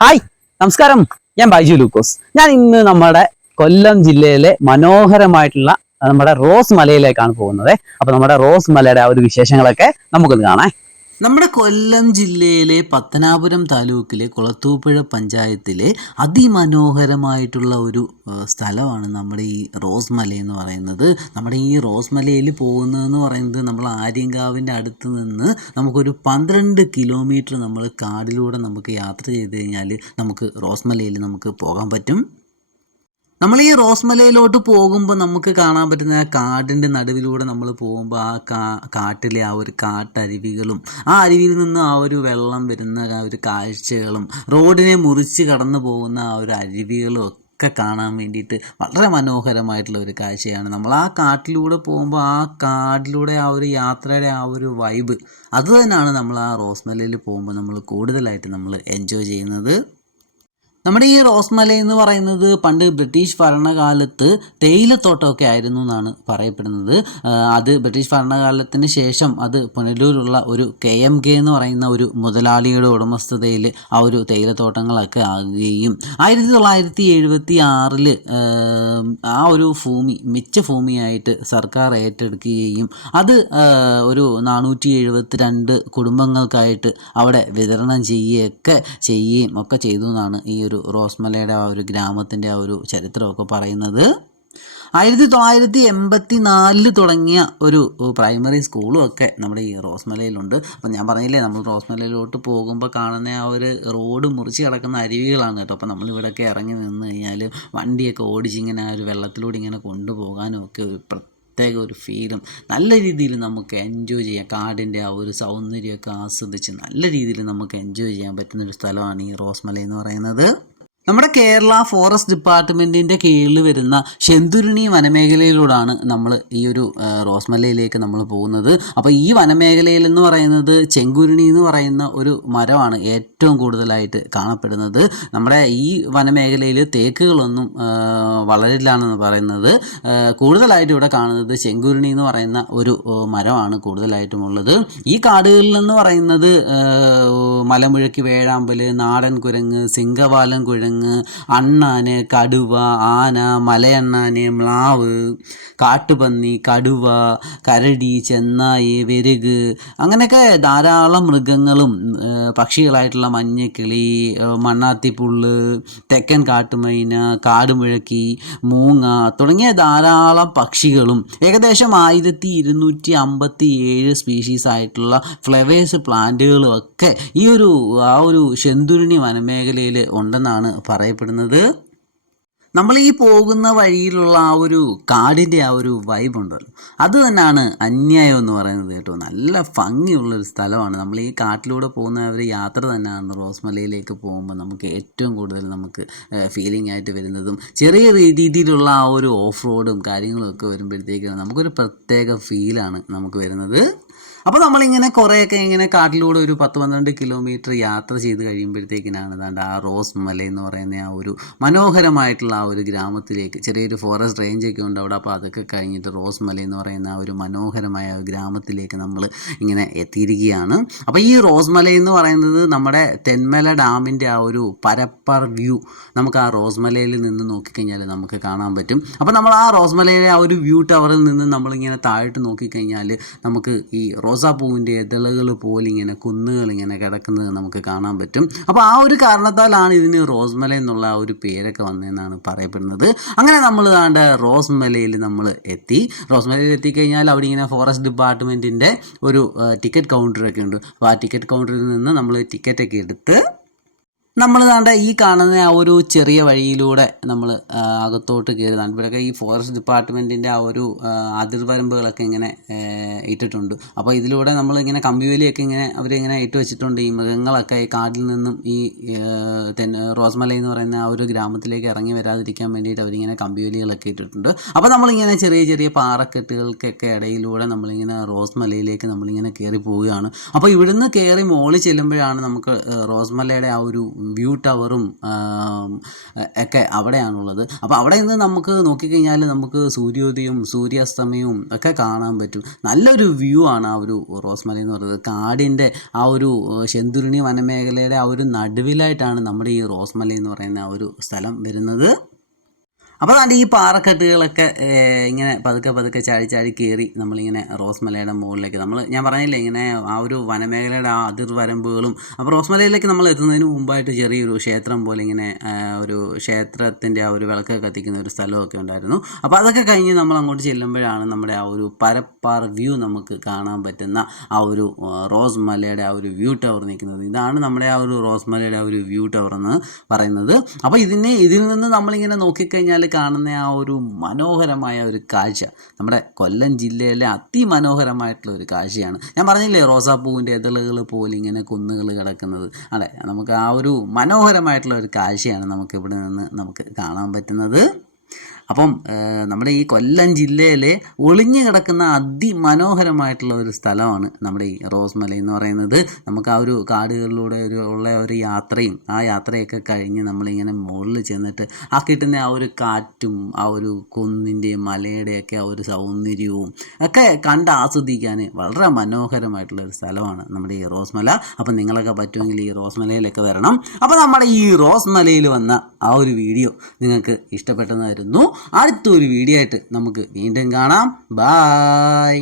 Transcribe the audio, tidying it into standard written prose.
Hi, നമസ്കാരം. ഞാൻ ബൈജു ലൂക്കോസ്. ഞാൻ ഇന്ന് നമ്മുടെ കൊല്ലം ജില്ലയിലെ മനോഹരമായിട്ടുള്ള നമ്മുടെ റോസ് മലയിലേക്കാണ് പോകുന്നത്. അപ്പൊ നമ്മുടെ റോസ് മലയുടെ ആ ഒരു വിശേഷങ്ങളൊക്കെ നമുക്കൊന്ന് കാണാം. നമ്മുടെ കൊല്ലം ജില്ലയിലെ പത്തനാപുരം താലൂക്കിലെ കുളത്തൂപ്പുഴ പഞ്ചായത്തിലെ അതിമനോഹരമായിട്ടുള്ള ഒരു സ്ഥലമാണ് നമ്മുടെ ഈ റോസ് മല എന്ന് പറയുന്നത്. നമ്മുടെ ഈ റോസ് മലയിൽ പോകുന്നതെന്ന് പറയുന്നത് നമ്മൾ ആര്യങ്കാവിൻ്റെ അടുത്ത് നിന്ന് നമുക്കൊരു 12 കിലോമീറ്റർ നമ്മൾ കാടിലൂടെ നമുക്ക് യാത്ര ചെയ്ത് കഴിഞ്ഞാൽ നമുക്ക് റോസ് മലയിൽ നമുക്ക് പോകാൻ പറ്റും. നമ്മൾ ഈ റോസ് മലയിലോട്ട് പോകുമ്പോൾ നമുക്ക് കാണാൻ പറ്റുന്ന ആ കാടിൻ്റെ നടുവിലൂടെ നമ്മൾ പോകുമ്പോൾ ആ കാട്ടിലെ ആ ഒരു കാട്ടരുവികളും ആ അരുവിയിൽ നിന്ന് ആ ഒരു വെള്ളം വരുന്ന ആ ഒരു കാഴ്ചകളും റോഡിനെ മുറിച്ച് കടന്നു പോകുന്ന ആ ഒരു അരുവികളും ഒക്കെ കാണാൻ വേണ്ടിയിട്ട് വളരെ മനോഹരമായിട്ടുള്ള ഒരു കാഴ്ചയാണ്. നമ്മൾ ആ കാട്ടിലൂടെ പോകുമ്പോൾ ആ കാട്ടിലൂടെ ആ ഒരു യാത്രയുടെ ആ ഒരു വൈബ് അത് തന്നെയാണ് നമ്മൾ ആ റോസ് മലയിൽ പോകുമ്പോൾ നമ്മൾ കൂടുതലായിട്ട് നമ്മൾ എൻജോയ് ചെയ്യുന്നത്. നമ്മുടെ ഈ റോസ് മല എന്ന് പറയുന്നത് പണ്ട് ബ്രിട്ടീഷ് ഭരണകാലത്ത് തേയിലത്തോട്ടമൊക്കെ ആയിരുന്നു എന്നാണ് പറയപ്പെടുന്നത്. അത് ബ്രിട്ടീഷ് ഭരണകാലത്തിന് ശേഷം അത് പുനലൂരുള്ള ഒരു KMK എന്ന് പറയുന്ന ഒരു മുതലാളിയുടെ ഉടമസ്ഥതയിൽ ആ ഒരു തേയിലത്തോട്ടങ്ങളൊക്കെ ആകുകയും 1976 ആ ഒരു ഭൂമി മിച്ച ഭൂമിയായിട്ട് സർക്കാർ ഏറ്റെടുക്കുകയും അത് ഒരു 472 കുടുംബങ്ങൾക്കായിട്ട് അവിടെ വിതരണം ചെയ്യുകയും ഒക്കെ ചെയ്തു എന്നാണ് ഈ ഒരു റോസ് മലയുടെ ആ ഒരു ഗ്രാമത്തിൻ്റെ ആ ഒരു ചരിത്രമൊക്കെ പറയുന്നത്. 1984 തുടങ്ങിയ ഒരു പ്രൈമറി സ്കൂളും ഒക്കെ നമ്മുടെ ഈ റോസ് മലയിലുണ്ട്. അപ്പം ഞാൻ പറഞ്ഞില്ലേ, നമ്മൾ റോസ് മലയിലോട്ട് പോകുമ്പോൾ കാണുന്ന ആ ഒരു റോഡ് മുറിച്ച് കിടക്കുന്ന അരുവികളാണ് കേട്ടോ. അപ്പോൾ നമ്മളിവിടെയൊക്കെ ഇറങ്ങി നിന്ന് കഴിഞ്ഞാൽ വണ്ടിയൊക്കെ ഓടിച്ചിങ്ങനെ ആ ഒരു വെള്ളത്തിലൂടെ ഇങ്ങനെ കൊണ്ടുപോകാനും ഒക്കെ ഒരു പ്രത്യേക ഒരു ഫീലും നല്ല രീതിയിൽ നമുക്ക് എൻജോയ് ചെയ്യാം. കാടിൻ്റെ ആ ഒരു സൗന്ദര്യമൊക്കെ ആസ്വദിച്ച് നല്ല രീതിയിൽ നമുക്ക് എൻജോയ് ചെയ്യാൻ പറ്റുന്നൊരു സ്ഥലമാണ് ഈ റോസ് മല എന്ന് പറയുന്നത്. നമ്മുടെ കേരള ഫോറസ്റ്റ് ഡിപ്പാർട്ട്മെൻറ്റിൻ്റെ കീഴിൽ വരുന്ന ശെന്തുരുണി വനമേഖലയിലൂടെയാണ് നമ്മൾ ഈ ഒരു റോസ് മലയിലേക്ക് നമ്മൾ പോകുന്നത്. അപ്പോൾ ഈ വനമേഖലയിൽ എന്ന് പറയുന്നത് ചെങ്കുരുണി എന്ന് പറയുന്ന ഒരു മരമാണ് ഏറ്റവും കൂടുതലായിട്ട് കാണപ്പെടുന്നത്. നമ്മുടെ ഈ വനമേഖലയിൽ തേക്കുകളൊന്നും വളരില്ലാണെന്ന് പറയുന്നത്. കൂടുതലായിട്ട് ഇവിടെ കാണുന്നത് ചെങ്കുരുണി എന്ന് പറയുന്ന ഒരു മരമാണ് കൂടുതലായിട്ടും ഉള്ളത്. ഈ കാടുകളിൽ എന്ന് പറയുന്നത് മലമുഴക്കി വേഴാമ്പൽ, നാടൻ കുരങ്ങ്, സിംഗവാലൻ കുരങ്ങ്, അണ്ണാന്, കടുവ, ആന, മലയണ്ണാന്, മ്ലാവ്, കാട്ടുപന്നി, കടുവ, കരടി, ചെന്നായി, വെരുക് അങ്ങനെയൊക്കെ ധാരാളം മൃഗങ്ങളും പക്ഷികളായിട്ടുള്ള മഞ്ഞക്കിളി, മണ്ണാത്തിപ്പുള്ള്, തെക്കൻ കാട്ടുമൈന, കാടുമുഴക്കി, മൂങ്ങ തുടങ്ങിയ ധാരാളം പക്ഷികളും ഏകദേശം 1257 സ്പീഷീസ് ആയിട്ടുള്ള ഫ്ലവേഴ്സ് പ്ലാന്റുകളും ഒക്കെ ഈ ആ ഒരു ശെന്തുരുണി വനമേഖലയിൽ ഉണ്ടെന്നാണ് പറയപ്പെടുന്നത്. നമ്മൾ ഈ പോകുന്ന വഴിയിലുള്ള ആ ഒരു കാടിൻ്റെ ആ ഒരു വൈബ് ഉണ്ടല്ലോ, അത് തന്നെയാണ് അന്യായം എന്ന് പറയുന്നത് കേട്ടോ. നല്ല ഭംഗിയുള്ളൊരു സ്ഥലമാണ്. നമ്മൾ ഈ കാട്ടിലൂടെ പോകുന്ന ഒരു യാത്ര തന്നെയാണ് റോസ് മലയിലേക്ക് പോകുമ്പോൾ നമുക്ക് ഏറ്റവും കൂടുതൽ നമുക്ക് ഫീലിംഗ് ആയിട്ട് വരുന്നതും. ചെറിയ രീതിയിലുള്ള ആ ഒരു ഓഫ് റോഡും കാര്യങ്ങളും ഒക്കെ വരുമ്പോഴത്തേക്കാണ് നമുക്കൊരു പ്രത്യേക ഫീലാണ് നമുക്ക് വരുന്നത്. അപ്പോൾ നമ്മളിങ്ങനെ കുറേയൊക്കെ ഇങ്ങനെ കാട്ടിലൂടെ ഒരു 10-12 കിലോമീറ്റർ യാത്ര ചെയ്ത് കഴിയുമ്പോഴത്തേക്കിനാണ് ദാണ്ട് ആ റോസ് മല എന്ന് പറയുന്ന ആ ഒരു മനോഹരമായിട്ടുള്ള ആ ഒരു ഗ്രാമത്തിലേക്ക്, ചെറിയൊരു ഫോറസ്റ്റ് റേഞ്ചൊക്കെ ഉണ്ട് അവിടെ. അപ്പോൾ അതൊക്കെ കഴിഞ്ഞിട്ട് റോസ് മല എന്ന് പറയുന്ന ആ ഒരു മനോഹരമായ ഗ്രാമത്തിലേക്ക് നമ്മൾ ഇങ്ങനെ എത്തിയിരിക്കുകയാണ്. അപ്പോൾ ഈ റോസ് മല എന്ന് പറയുന്നത് നമ്മുടെ തെന്മല ഡാമിൻ്റെ ആ ഒരു പരപ്പർ വ്യൂ നമുക്ക് ആ റോസ് മലയിൽ നിന്ന് നോക്കിക്കഴിഞ്ഞാൽ നമുക്ക് കാണാൻ പറ്റും. അപ്പോൾ നമ്മൾ ആ റോസ് മലയിലെ ആ ഒരു വ്യൂ ടവറിൽ നിന്ന് നമ്മളിങ്ങനെ താഴോട്ട് നോക്കിക്കഴിഞ്ഞാൽ നമുക്ക് ഈ റോസാപ്പൂവിൻ്റെ ഇതളുകൾ പോലെ ഇങ്ങനെ കുന്നുകൾ ഇങ്ങനെ കിടക്കുന്നത് നമുക്ക് കാണാൻ പറ്റും. അപ്പോൾ ആ ഒരു കാരണത്താലാണ് ഇതിന് റോസ് മല എന്നുള്ള ആ ഒരു പേരൊക്കെ വന്നതെന്നാണ് പറയപ്പെടുന്നത്. അങ്ങനെ നമ്മൾ ദാണ്ട് റോസ് മലയിൽ നമ്മൾ എത്തി. റോസ് മലയിൽ എത്തിക്കഴിഞ്ഞാൽ അവിടെ ഇങ്ങനെ ഫോറസ്റ്റ് ഡിപ്പാർട്ട്മെൻറ്റിൻ്റെ ഒരു ടിക്കറ്റ് കൗണ്ടറൊക്കെ ഉണ്ട്. അപ്പോൾ ആ ടിക്കറ്റ് കൗണ്ടറിൽ നിന്ന് നമ്മൾ ടിക്കറ്റൊക്കെ എടുത്ത് നമ്മൾ ദാണ്ട ഈ കാണുന്ന ആ ഒരു ചെറിയ വഴിയിലൂടെ നമ്മൾ അകത്തോട്ട് കയറി. ഇവിടെയൊക്കെ ഈ ഫോറസ്റ്റ് ഡിപ്പാർട്ട്മെൻറ്റിൻ്റെ ആ ഒരു അതിർവരമ്പുകളൊക്കെ ഇങ്ങനെ ഇട്ടിട്ടുണ്ട്. അപ്പോൾ ഇതിലൂടെ നമ്മളിങ്ങനെ കമ്പിവേലിയൊക്കെ ഇങ്ങനെ അവരിങ്ങനെ ഇട്ട് വെച്ചിട്ടുണ്ട്. ഈ മൃഗങ്ങളൊക്കെ ഈ കാട്ടിൽ നിന്നും ഈ റോസ്മല എന്ന് പറയുന്ന ആ ഒരു ഗ്രാമത്തിലേക്ക് ഇറങ്ങി വരാതിരിക്കാൻ വേണ്ടിയിട്ട് അവരിങ്ങനെ കമ്പിവേലികളൊക്കെ ഇട്ടിട്ടുണ്ട്. അപ്പോൾ നമ്മളിങ്ങനെ ചെറിയ ചെറിയ പാറക്കെട്ടുകൾക്കൊക്കെ ഇടയിലൂടെ നമ്മളിങ്ങനെ റോസ് മലയിലേക്ക് നമ്മളിങ്ങനെ കയറി പോവുകയാണ്. അപ്പോൾ ഇവിടുന്ന് കയറി മുകളിൽ ചെല്ലുമ്പോഴാണ് നമുക്ക് റോസ് മലയുടെ ആ ഒരു വ്യൂ ടവറും ഒക്കെ അവിടെയാണുള്ളത്. അപ്പോൾ അവിടെ നിന്ന് നമുക്ക് നോക്കിക്കഴിഞ്ഞാൽ നമുക്ക് സൂര്യോദയവും സൂര്യാസ്തമയവും ഒക്കെ കാണാൻ പറ്റും. നല്ലൊരു വ്യൂ ആണ് ആ ഒരു റോസ് മല എന്ന് പറയുന്നത്. കാടിൻ്റെ ആ ഒരു ശെന്തുരുണി വനമേഖലയുടെ ആ ഒരു നടുവിലായിട്ടാണ് നമ്മുടെ ഈ റോസ് മല എന്ന് പറയുന്ന ആ ഒരു സ്ഥലം വരുന്നത്. അപ്പോൾ അതാണ്ട് ഈ പാറക്കെട്ടുകളൊക്കെ ഇങ്ങനെ പതുക്കെ പതുക്കെ ചാടി ചാടി കയറി നമ്മളിങ്ങനെ റോസ് മലയുടെ മുകളിലേക്ക് ഞാൻ പറഞ്ഞില്ലേ ഇങ്ങനെ ആ ഒരു വനമേഖലയുടെ ആ അതിർവരമ്പുകളും. അപ്പോൾ റോസ് മലയിലേക്ക് നമ്മൾ എത്തുന്നതിന് മുമ്പായിട്ട് ചെറിയൊരു ക്ഷേത്രം പോലെ ഇങ്ങനെ ഒരു ക്ഷേത്രത്തിൻ്റെ ആ ഒരു വിളക്ക് കത്തിക്കുന്ന ഒരു സ്ഥലമൊക്കെ ഉണ്ടായിരുന്നു. അപ്പോൾ അതൊക്കെ കഴിഞ്ഞ് നമ്മൾ അങ്ങോട്ട് ചെല്ലുമ്പോഴാണ് നമ്മുടെ ആ ഒരു പരപ്പാർ വ്യൂ നമുക്ക് കാണാൻ പറ്റുന്ന ആ ഒരു റോസ് മലയുടെ ആ ഒരു വ്യൂ ടവർ നിൽക്കുന്നത്. ഇതാണ് നമ്മുടെ ആ ഒരു റോസ് മലയുടെ ആ ഒരു വ്യൂ ടവർ എന്ന് പറയുന്നത്. അപ്പോൾ ഇതിൽ നിന്ന് നമ്മളിങ്ങനെ നോക്കിക്കഴിഞ്ഞാൽ കാണുന്ന ആ ഒരു മനോഹരമായ ഒരു കാഴ്ച നമ്മുടെ കൊല്ലം ജില്ലയിലെ അതിമനോഹരമായിട്ടുള്ള ഒരു കാഴ്ചയാണ്. ഞാൻ പറഞ്ഞില്ലേ റോസാപ്പൂവിൻ്റെ ഇതളുകൾ പോലെ ഇങ്ങനെ കുന്നുകൾ കിടക്കുന്നത്. അതെ, നമുക്ക് ആ ഒരു മനോഹരമായിട്ടുള്ള ഒരു കാഴ്ചയാണ് നമുക്കിവിടെ നിന്ന് നമുക്ക് കാണാൻ പറ്റുന്നത്. അപ്പം നമ്മുടെ ഈ കൊല്ലം ജില്ലയിലെ ഒളിഞ്ഞു കിടക്കുന്ന അതിമനോഹരമായിട്ടുള്ള ഒരു സ്ഥലമാണ് നമ്മുടെ ഈ റോസ് മല എന്ന് പറയുന്നത്. നമുക്ക് ആ ഒരു കാടുകളിലൂടെ ഉള്ള ഒരു യാത്രയും ആ യാത്രയൊക്കെ കഴിഞ്ഞ് നമ്മളിങ്ങനെ മുകളിൽ ചെന്നിട്ട് ആ കിട്ടുന്ന ആ ഒരു കാറ്റും ആ ഒരു കുന്നിൻ്റെയും മലയുടെയൊക്കെ ആ ഒരു സൗന്ദര്യവും ഒക്കെ കണ്ട് ആസ്വദിക്കാൻ വളരെ മനോഹരമായിട്ടുള്ള ഒരു സ്ഥലമാണ് നമ്മുടെ ഈ റോസ് മല. അപ്പം നിങ്ങളൊക്കെ പറ്റുമെങ്കിൽ ഈ റോസ് മലയിലൊക്കെ വരണം. അപ്പോൾ നമ്മുടെ ഈ റോസ് മലയിൽ വന്ന ആ ഒരു വീഡിയോ നിങ്ങൾക്ക് ഇഷ്ടപ്പെട്ടെന്നായിരുന്നു. അടുത്തൊരു വീഡിയോ ആയിട്ട് നമുക്ക് വീണ്ടും കാണാം. ബായ്.